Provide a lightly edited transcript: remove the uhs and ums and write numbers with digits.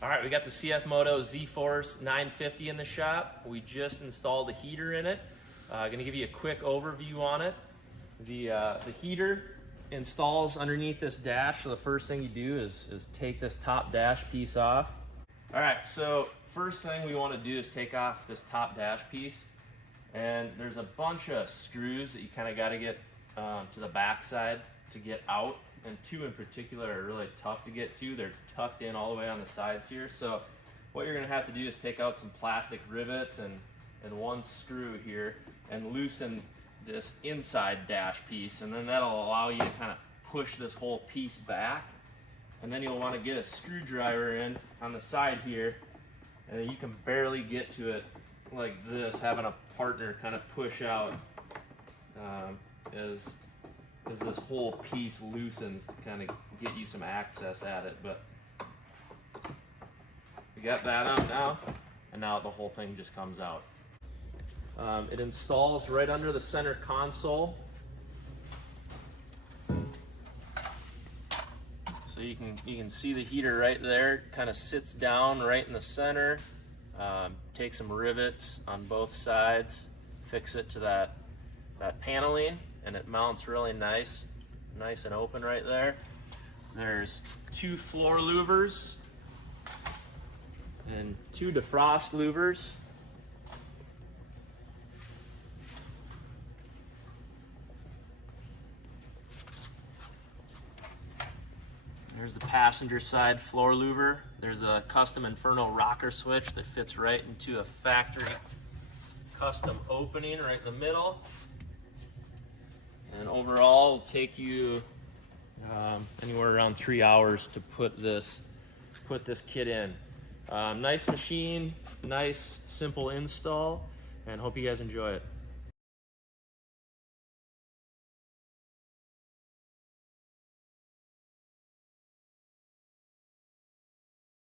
All right, we got the CF Moto Z-Force 950 in the shop. We just installed a heater in it. Gonna give you a quick overview on it. The heater installs underneath this dash, so the first thing you do is take this top dash piece off. All right, so first thing we want to do is take off this top dash piece, and there's a bunch of screws that you kind of got to get to the back side to get out, and two in particular are really tough to get to. They're tucked in all the way on the sides here, so what you're going to have to do is take out some plastic rivets and one screw here and loosen this inside dash piece, and then that'll allow you to kind of push this whole piece back. And then you'll want to get a screwdriver in on the side here, and then you can barely get to it like this, having a partner kind of push out as this whole piece loosens to kind of get you some access at it. But we got that up now, and now the whole thing just comes out. It installs right under the center console. So you can see the heater right there. Kind of sits down right in the center. Take some rivets on both sides, fix it to that paneling, and it mounts really nice and open right there. There's two floor louvers and two defrost louvers. There's the passenger side floor louver. There's a custom Inferno rocker switch that fits right into a factory custom opening right in the middle. And overall, it'll take you anywhere around 3 hours to put this kit in. Nice machine, nice simple install, and hope you guys enjoy it.